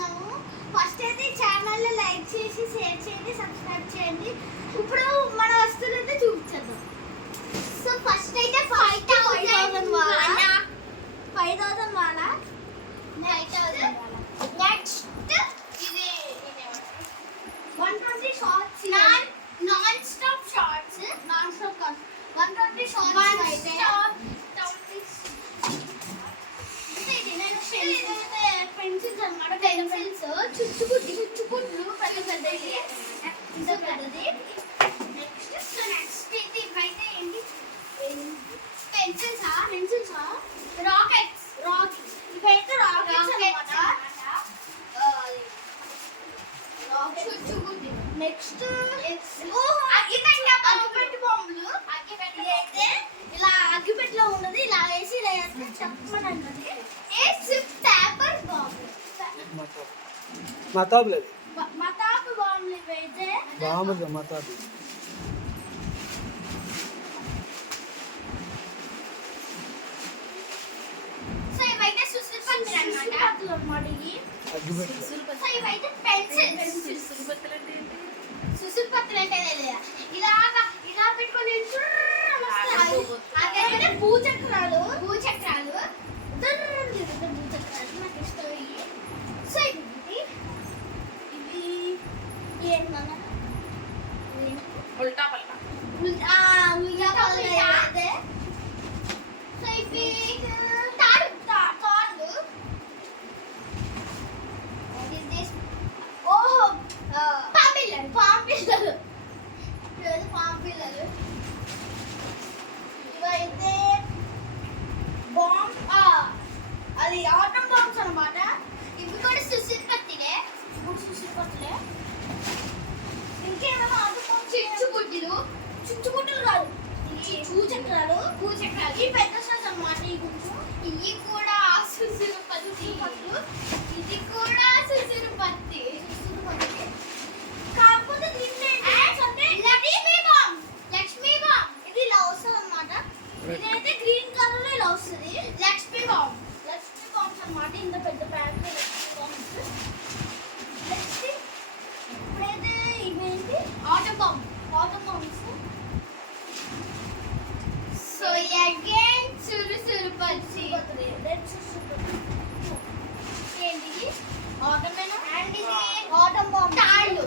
చేస్తున్నాము. ఫస్ట్ అయితే channel like చేసి షేర్ చేయండి, సబ్స్క్రైబ్ చేయండి. ఇప్పుడు మన వస్తువులు అయితే చూపించేద్దాం. సో ఫస్ట్ అయితే 5,000 వాలా, 5,000 వాలా. నెక్స్ట్ ఇది 120 shots, non stop shots, 120 shots అయితే పెన్సిల్స్ అన్నమాట. పెన్సిల్స్ చుచ్చుకుట్లు పెద్ద పెద్దది. నెక్స్ట్ ఇది ఇవైతే ఏంటి? పెన్సిల్స్ రాకెట్స్ ఇవైతే రాకెట్స్ అన్నమాట. చుచ్చుకుట్లు. నెక్స్ట్ అగ్గిపెట్టె బాంబులు. అయితే ఇలా అగ్గిపెట్టెలో ఉన్నది ఇలా వేసి ఇలా వేస్తే చెప్పమనండి. పేపర్ బాంబు, మతాబులు మతాబు బాంబులు ఇవైతే బాంబులు మతాబు. సో ఇవైతే సుసురుపత్తులు అన్నమాట. అగ్గిపెట్టెలు. సో ఇవైతే పెన్సిల్స్. సుసురుపత్తులు అంటే ఇలా పెట్టుకొని అదే భూచక్రాలు భూచక్రాలు నాకు ఇష్టం. సో ఇవి ఏంటన్నా ఉల్టా పల్టా. అయితే సో ఇవి తాళ్ళు. ఓహో పాంపిల్లలు ఇవైతే బాంబ్, అది ఆటం బాంబ్స్ అనమాట. ఇవి కూడా సుసురుపత్తులే. ఇంకేమైనా ఆటం బాంబ్స్? చుచ్చుబుడ్డులు కాదు, భూచక్రాలు. ఈ పెద్ద సైజ్ అన్నమాట. ఈ గుంపు ఇవి కూడా సుసురుపత్తి. ఇది కూడా సుసురుపత్తి. కాకపోతే లక్ష్మీ బాంబ్ ఇది ఇలా వస్తుంది అన్నమాట. ఇదైతే గ్రీన్ కలర్ లో ఇలా వస్తుంది. లక్ష్మీ బాంబ్స్ అన్నమాట. ఇంత పెద్ద ప్యాకెట్ లక్ష్మీ బాంబ్స్. నెక్స్ట్ ఇప్పుడైతే ఇవేంటి? Atom bombs. సో అగైన్ సురుపత్తి. ఏంటిది? ఆటమేనా? అండ్ ఇది ఆటం బాంబ్. తాడు.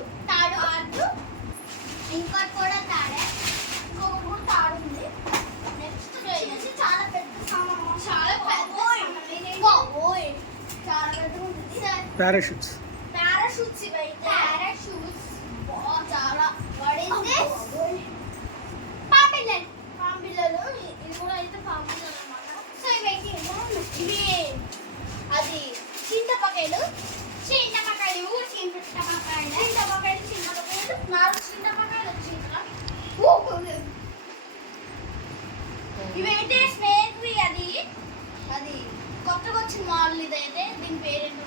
ఇంకోటి కూడా తాడే. ఇంకొకటి కూడా తాడు ఉంది. నెక్స్ట్ వచ్చేసి చాలా పెద్ద సామాన్. చాలా పెద్ద ఉంటుంది. పారాషూట్స్. ఇవైతే చాలా పడింది. పాంపిల్లలు. ఇది కూడా అయితే పాంపిల్లలు అన్నమాట. సో ఇవైతే ఇవి అది చింతపకాయలు. 4 చింతపకాయలు వచ్చిందా? ఇవైతే స్నేక్ అది కొత్తగా వచ్చిన మోడల్. ఇదైతే దీని పేరేంటో